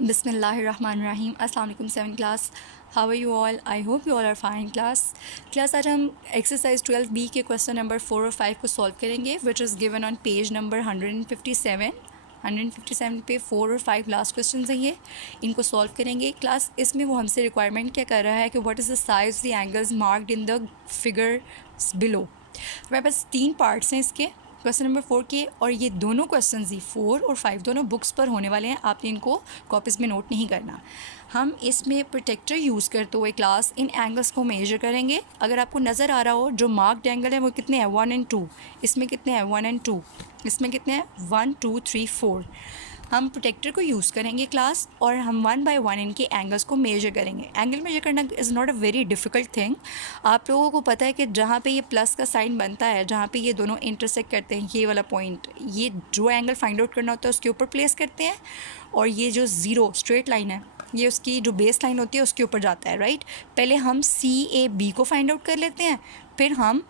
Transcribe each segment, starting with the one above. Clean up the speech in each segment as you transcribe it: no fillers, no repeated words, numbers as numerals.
बिस्मिल्लाहिर्रहमानिर्रहीम। अस्सलाम वालेकुम 7 class. How are you all? I hope you all are fine class आज हम एक्सरसाइज 12B के क्वेश्चन नंबर 4 और 5 को सॉल्व करेंगे, which is given on page number 157 पे 4 और 5 लास्ट क्वेश्चन हैं ये। इनको सॉल्व करेंगे क्लास। इसमें वो हमसे रिक्वायरमेंट क्या कर रहा है कि what is the size the angles marked in the figure below. हमारे पास 3 पार्ट्स हैं इसके क्वेश्चन नंबर 4 के, और ये दोनों क्वेश्चन ही 4 और 5 दोनों बुक्स पर होने वाले हैं। आपने इनको कॉपीज़ में नोट नहीं करना। हम इसमें प्रोटेक्टर यूज़ करते हुए क्लास इन एंगल्स को मेजर करेंगे। अगर आपको नज़र आ रहा हो जो मार्क्ड एंगल है वो कितने हैं 1 और 2, इसमें कितने हैं 1 और 2, इसमें कितने हैं 1 2 3 4। हम प्रोटेक्टर को यूज़ करेंगे क्लास, और हम 1 बाय 1 इनके एंगल्स को मेजर करेंगे। एंगल मेजर करना is not a very difficult thing. आप लोगों को पता है कि जहाँ पे ये प्लस का साइन बनता है, जहाँ पे ये दोनों इंटरसेक्ट करते हैं, ये वाला पॉइंट, ये जो एंगल फाइंड आउट करना होता है उसके ऊपर प्लेस करते हैं, और ये जो ज़ीरो स्ट्रेट लाइन है ये उसकी जो बेस लाइन होती है उसके ऊपर जाता है, राइट। पहले हम CAB को फाइंड आउट कर लेते हैं, फिर हम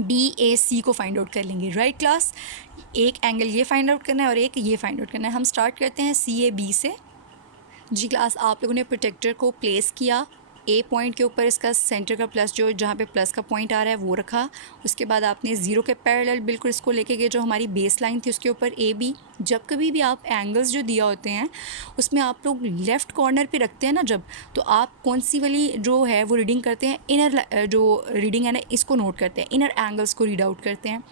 DAC को फाइंड आउट कर लेंगे, राइट क्लास। एक एंगल ये फाइंड आउट करना है और एक ये फाइंड आउट करना है। हम स्टार्ट करते हैं CAB से। जी क्लास, आप लोगों ने प्रोटेक्टर को प्लेस किया A पॉइंट के ऊपर, इसका सेंटर का प्लस जो जहाँ पे प्लस का पॉइंट आ रहा है वो रखा। उसके बाद आपने ज़ीरो के पैरेलल बिल्कुल इसको लेके गए जो हमारी बेस लाइन थी उसके ऊपर AB। जब कभी भी आप एंगल्स जो दिया होते हैं उसमें आप लोग लेफ़्ट कॉर्नर पे रखते हैं ना जब, तो आप कौन सी वाली जो है वो रीडिंग करते हैं, इनर जो रीडिंग है ना इसको नोट करते हैं, इनर एंगल्स को रीड आउट करते हैं।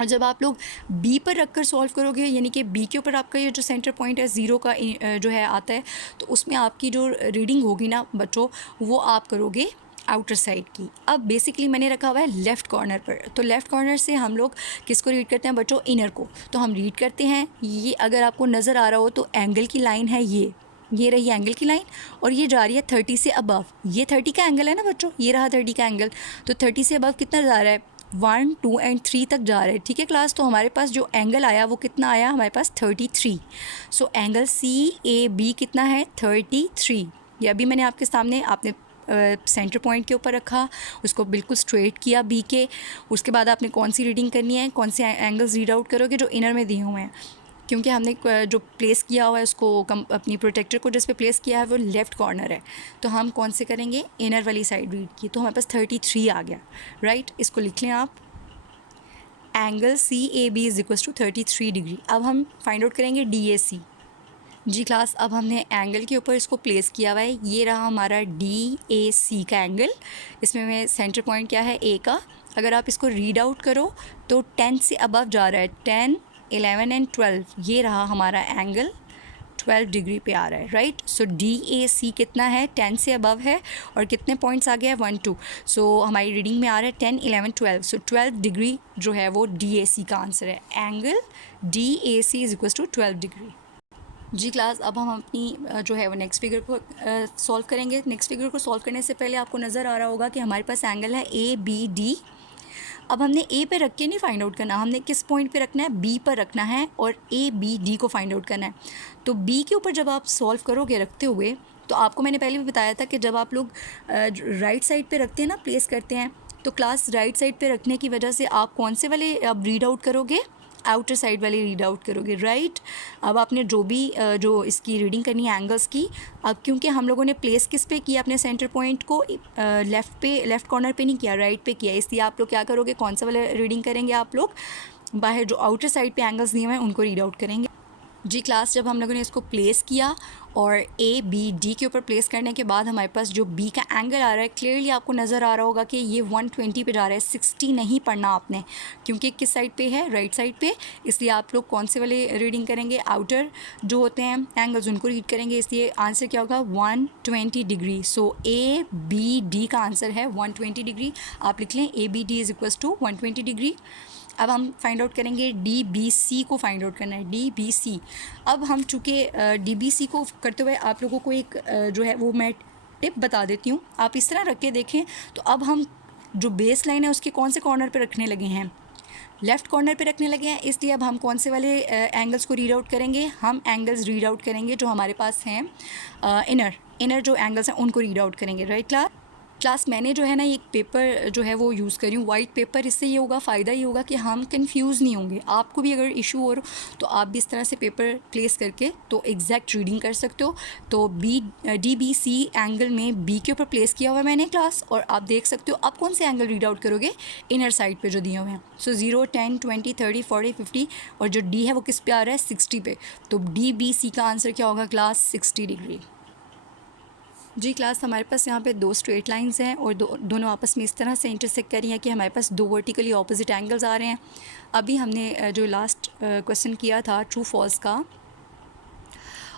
और जब आप लोग B पर रख कर सॉल्व करोगे, यानी कि B के ऊपर आपका ये जो सेंटर पॉइंट है ज़ीरो का जो है आता है, तो उसमें आपकी जो रीडिंग होगी ना बच्चों, वो आप करोगे आउटर साइड की। अब बेसिकली मैंने रखा हुआ है लेफ़्ट कॉर्नर पर, तो लेफ़्ट कॉर्नर से हम लोग किसको रीड करते हैं बच्चों? इनर को। तो हम रीड करते हैं, ये अगर आपको नज़र आ रहा हो तो एंगल की लाइन है ये रही एंगल की लाइन, और ये जा रही है 30 से अबव। ये 30 का एंगल है ना बच्चों, ये रहा 30 का एंगल। तो 30 से अबव कितना जा रहा है? 1 2 एंड 3 तक जा रहे हैं, ठीक है क्लास। तो हमारे पास जो एंगल आया वो कितना आया? हमारे पास 33। सो एंगल CAB कितना है? 33। ये अभी मैंने आपके सामने, आपने सेंटर पॉइंट के ऊपर रखा, उसको बिल्कुल स्ट्रेट किया B के। उसके बाद आपने कौन सी रीडिंग करनी है, कौन से एंगल्स रीड आउट करोगे? जो इनर में दिए हुए हैं, क्योंकि हमने जो प्लेस किया हुआ है उसको अपनी प्रोटेक्टर को जिस पे प्लेस किया है वो लेफ़्ट कॉर्नर है, तो हम कौन से करेंगे? इनर वाली साइड रीड की। तो हमारे पास 33 आ गया, राइट। इसको लिख लें आप, angle CAB is equal to 33 degree. अब हम फाइंड आउट करेंगे DAC। जी क्लास, अब हमने एंगल के ऊपर इसको प्लेस किया हुआ है, ये रहा हमारा DAC का एंगल। इसमें में सेंटर पॉइंट क्या है? A का। अगर आप इसको रीड आउट करो तो 10 से अबव जा रहा है, 10 11 एंड 12, ये रहा हमारा एंगल 12 डिग्री पे आ रहा है, राइट। सो DAC कितना है? 10 से अबव है, और कितने पॉइंट्स आ गए हैं? 1 2। सो हमारी रीडिंग में आ रहा है 10 11 12। सो 12 डिग्री जो है वो DAC का आंसर है। Angle DAC is equal to 12 degree. जी क्लास, अब हम अपनी जो है वो नेक्स्ट फिगर को सॉल्व करेंगे। नेक्स्ट फिगर को सॉल्व करने से पहले आपको नज़र आ रहा होगा कि हमारे पास एंगल है ABD। अब हमने A पे रख के नहीं फाइंड आउट करना, हमने किस पॉइंट पे रखना है? B पर रखना है, और ABD को फाइंड आउट करना है। तो B के ऊपर जब आप सॉल्व करोगे रखते हुए, तो आपको मैंने पहले भी बताया था कि जब आप लोग राइट साइड पे रखते हैं ना, प्लेस करते हैं, तो क्लास राइट साइड पे रखने की वजह से आप कौन से वाले अब रीड आउट करोगे? आउटर साइड वाली रीड आउट करोगे, राइट। अब आपने जो भी जो इसकी रीडिंग करनी है एंगल्स की, अब क्योंकि हम लोगों ने प्लेस किस पे किया अपने सेंटर पॉइंट को? लेफ़्ट कॉर्नर पे नहीं किया, राइट पे किया, इसलिए आप लोग क्या करोगे? कौन सा वाला रीडिंग करेंगे? आप लोग बाहर जो आउटर साइड पे एंगल्स दिए हुए हैं उनको रीड आउट करेंगे। जी क्लास, जब हम लोगों ने इसको प्लेस किया और ABD के ऊपर प्लेस करने के बाद हमारे पास जो B का एंगल आ रहा है, क्लियरली आपको नज़र आ रहा होगा कि ये 120 पे जा रहा है। 60 नहीं पढ़ना आपने, क्योंकि किस साइड पे है? राइट साइड पे। इसलिए आप लोग कौन से वाले रीडिंग करेंगे? आउटर जो होते हैं एंगल्स उनको रीड करेंगे। इसलिए आंसर क्या होगा? 120 डिग्री। सो ABD का आंसर है 120 डिग्री। आप लिख लें ABD is equal to 120 degree. अब हम फाइंड आउट करेंगे DBC को फाइंड आउट करना है, DBC। अब हम चूँकि DBC को करते हुए आप लोगों को एक जो है वो मैं टिप बता देती हूँ, आप इस तरह रख के देखें। तो अब हम जो बेस लाइन है उसके कौन से कॉर्नर पे रखने लगे हैं? लेफ़्ट कॉर्नर पे रखने लगे हैं। इसलिए अब हम कौन से वाले एंगल्स को रीड आउट करेंगे? हम एंगल्स रीड आउट करेंगे जो हमारे पास हैं इनर जो एंगल्स हैं उनको रीड आउट करेंगे, राइट क्लास। क्लास मैंने जो है ना एक पेपर जो है वो यूज़ करी हूँ, वाइट पेपर। इससे ये होगा, फ़ायदा ये होगा कि हम कंफ्यूज नहीं होंगे। आपको भी अगर इशू हो तो आप भी इस तरह से पेपर प्लेस करके तो एग्जैक्ट रीडिंग कर सकते हो। तो DBC एंगल में बी के ऊपर प्लेस किया हुआ है मैंने क्लास, और आप देख सकते हो आप कौन से एंगल रीड आउट करोगे, इनर साइड पे जो दिए हुए हैं। सो 0, 10, 20, 30, 40, 50, और जो डी है वो किस पे आ रहा है, 60 पे। तो DBC का आंसर क्या होगा क्लास, 60 डिग्री। जी क्लास, हमारे पास यहाँ पे दो स्ट्रेट लाइंस हैं और दोनों आपस में इस तरह से इंटरसेक्ट कर रही हैं कि हमारे पास दो वर्टिकली ऑपोजिट एंगल्स आ रहे हैं। अभी हमने जो लास्ट क्वेश्चन किया था ट्रू फॉल्स का,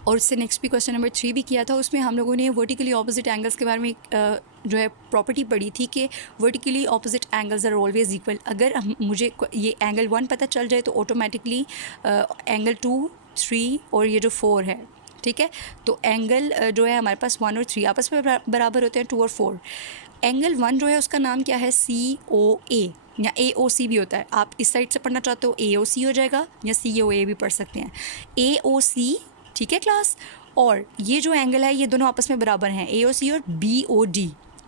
और उससे नेक्स्ट भी क्वेश्चन नंबर 3 भी किया था, उसमें हम लोगों ने वर्टिकली ऑपोजिट एंगल्स के बारे में जो है प्रॉपर्टी पढ़ी थी कि vertically opposite angles are always equal. अगर मुझे ये एंगल 1 पता चल जाए तो ऑटोमेटिकली एंगल 2, 3 और ये जो 4 है, ठीक है, तो एंगल जो है हमारे पास 1 और 3 आपस में बराबर होते हैं, 2 और 4। एंगल 1 जो है उसका नाम क्या है, COA या AOC भी होता है। आप इस साइड से पढ़ना चाहते हो AOC हो जाएगा, या COA भी पढ़ सकते हैं, AOC, ठीक है क्लास। और ये जो एंगल है ये दोनों आपस में बराबर हैं, AOC और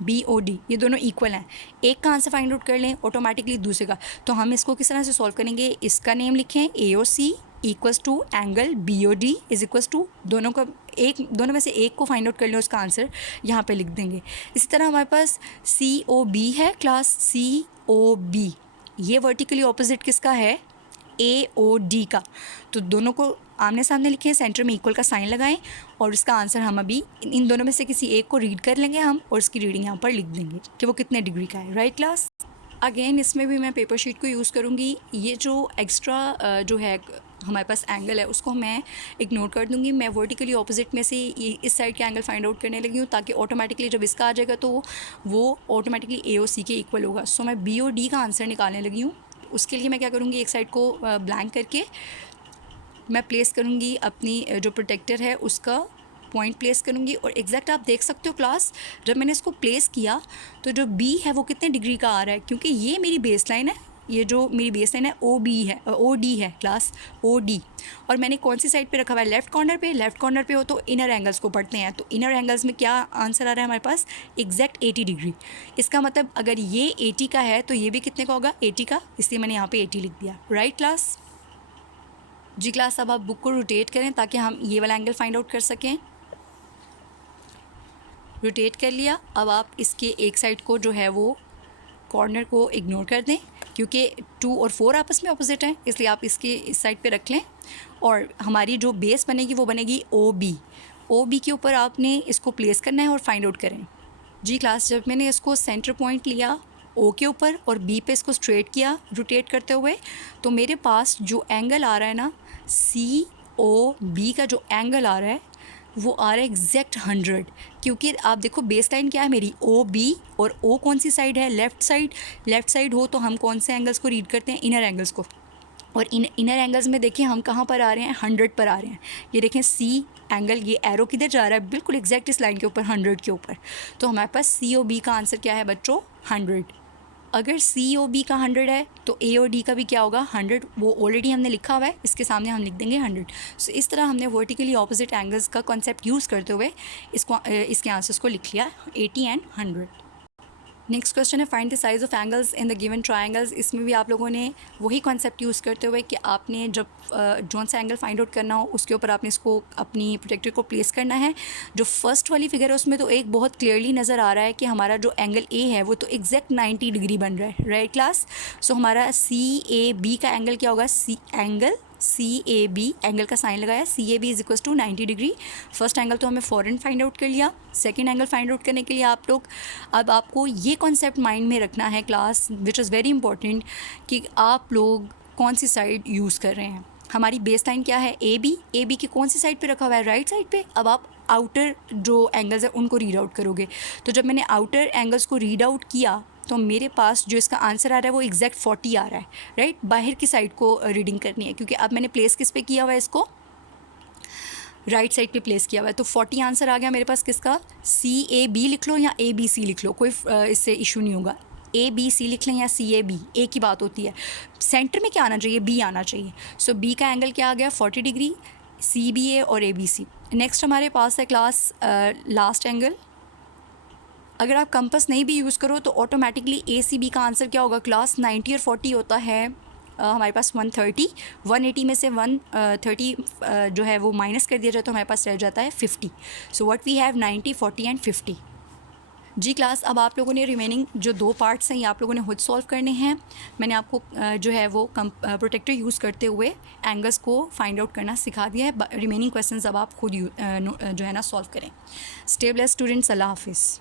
BOD ये दोनों इक्वल हैं। एक का आंसर फाइंड आउट कर लें ऑटोमेटिकली दूसरे का। तो हम इसको किस तरह से सॉल्व करेंगे, इसका नेम लिखें AOC equals to angle BOD is equals to, दोनों में से एक को फाइंड आउट कर लें, उसका आंसर यहाँ पे लिख देंगे। इसी तरह हमारे पास COB है क्लास, COB ये वर्टिकली ऑपोजिट किसका है, AOD का। तो दोनों को आमने सामने लिखें, सेंटर में इक्वल का साइन लगाएं, और इसका आंसर हम अभी इन दोनों में से किसी एक को रीड कर लेंगे हम, और इसकी रीडिंग यहाँ पर लिख देंगे कि वो कितने डिग्री का है। Right class. अगेन इसमें भी मैं पेपर शीट को यूज़ करूँगी। ये जो एक्स्ट्रा जो है हमारे पास एंगल है उसको मैं इग्नोर कर दूँगी। मैं वर्टिकली ऑपोजिट में से ये इस साइड के एंगल फाइंड आउट करने लगी हूँ, ताकि ऑटोमेटिकली जब इसका आ जाएगा तो वो ऑटोमेटिकली AOC के इक्वल होगा। सो मैं BOD का आंसर निकालने लगी हूँ। उसके लिए मैं क्या करूँगी, एक साइड को ब्लैंक करके मैं प्लेस करूँगी अपनी जो प्रोटेक्टर है उसका पॉइंट प्लेस करूँगी, और एग्जैक्ट आप देख सकते हो क्लास, जब मैंने इसको प्लेस किया तो जो B है वो कितने डिग्री का आ रहा है, क्योंकि ये मेरी बेस लाइन है, ये जो मेरी बेस लाइन है OD है क्लास, OD। और मैंने कौन सी साइड पे रखा हुआ है, लेफ़्ट कॉर्नर पे हो तो इनर एंगल्स को पढ़ते हैं। तो इनर एंगल्स में क्या आंसर आ रहा है हमारे पास, एग्जैक्ट 80 डिग्री। इसका मतलब अगर ये 80 का है तो ये भी कितने का होगा, 80 का, इसलिए मैंने यहाँ पे 80 लिख दिया। Right class. जी क्लास, अब आप बुक को रोटेट करें ताकि हम ये वाला एंगल फाइंड आउट कर सकें। रोटेट कर लिया। अब आप इसके एक साइड को जो है वो कॉर्नर को इग्नोर कर दें, क्योंकि 2 और 4 आपस में अपोजिट हैं, इसलिए आप इसके इस साइड पे रख लें। और हमारी जो बेस बनेगी वो बनेगी OB के ऊपर आपने इसको प्लेस करना है और फाइंड आउट करें। जी क्लास, जब मैंने इसको सेंटर पॉइंट लिया O के ऊपर और B पे इसको स्ट्रेट किया रोटेट करते हुए, तो मेरे पास जो एंगल आ रहा है ना, COB का जो एंगल आ रहा है वो आ रहा है एग्जैक्ट 100। क्योंकि आप देखो बेस लाइन क्या है मेरी, OB, और O कौन सी साइड है, लेफ़्ट साइड हो तो हम कौन से एंगल्स को रीड करते हैं, इनर एंगल्स को। और इनर एंगल्स में देखिए हम कहाँ पर आ रहे हैं, 100 पर आ रहे हैं। ये देखें C एंगल, ये एरो किधर जा रहा है, बिल्कुल एग्जैक्ट इस लाइन के ऊपर, 100 के ऊपर। तो हमारे पास COB का आंसर क्या है बच्चों, 100। अगर COB का 100 है तो AOD का भी क्या होगा, 100। वो ऑलरेडी हमने लिखा हुआ है, इसके सामने हम लिख देंगे 100। सो इस तरह हमने वर्टिकली ऑपोजिट एंगल्स का कॉन्सेप्ट यूज़ करते हुए इसके आंसर्स को लिख लिया, 80 एंड 100। नेक्स्ट क्वेश्चन है find the size of angles in the given triangles. इसमें भी आप लोगों ने वही कॉन्सेप्ट यूज़ करते हुए कि आपने जब जौन सा एंगल फाइंड आउट करना हो उसके ऊपर आपने इसको अपनी प्रोटेक्टर को प्लेस करना है। जो फर्स्ट वाली फिगर है उसमें तो एक बहुत क्लियरली नज़र आ रहा है कि हमारा जो एंगल A है वो तो एग्जैक्ट 90 डिग्री बन रहा है। Right class. सो हमारा CAB का एंगल क्या होगा, CAB एंगल का साइन लगाया, CAB is equals to 90 degree. First angle तो हमें फ़ौरन फाइंड आउट कर लिया। सेकंड एंगल फाइंड आउट करने के लिए अब आपको ये कॉन्सेप्ट माइंड में रखना है class, which is very important, कि आप लोग कौन सी साइड यूज़ कर रहे हैं। हमारी बेस लाइन क्या है, AB की कौन सी साइड पे रखा हुआ है, राइट साइड पे। अब आप आउटर जो एंगल्स हैं उनको रीड आउट करोगे। तो जब मैंने आउटर एंगल्स को रीड आउट किया तो मेरे पास जो इसका आंसर आ रहा है वो एग्जैक्ट 40 आ रहा है। राइट, बाहर की साइड को रीडिंग करनी है, क्योंकि अब मैंने प्लेस किस पे किया हुआ है, इसको राइट साइड पे प्लेस किया हुआ है। तो 40 आंसर आ गया मेरे पास किसका, CAB लिख लो या ABC लिख लो, कोई इससे इशू नहीं होगा। ABC लिख लें या CAB, एक ही बात होती है। सेंटर में क्या आना चाहिए, B आना चाहिए। सो B का एंगल क्या आ गया, 40 डिग्री, CBA और ABC। नेक्स्ट हमारे पास है क्लास लास्ट एंगल, अगर आप कंपास नहीं भी यूज़ करो तो ऑटोमेटिकली ACB का आंसर क्या होगा क्लास? 90 और 40 होता है हमारे पास 130, 180 में से 130 जो है वो माइनस कर दिया जाए तो हमारे पास रह जाता है 50. So what we have 90, 40 and 50. जी क्लास, अब आप लोगों ने रिमेनिंग जो 2 पार्ट्स हैं ये आप लोगों ने खुद सॉल्व करने हैं. मैंने आपको जो है वो प्रोटेक्टर यूज़ करते हुए एंगल्स को फाइंड आउट करना सिखा दिया है. रिमेनिंग क्वेश्चंस अब आप खुद जो है ना सॉल्व करें. Stay blessed students. अल्लाह हाफिज़.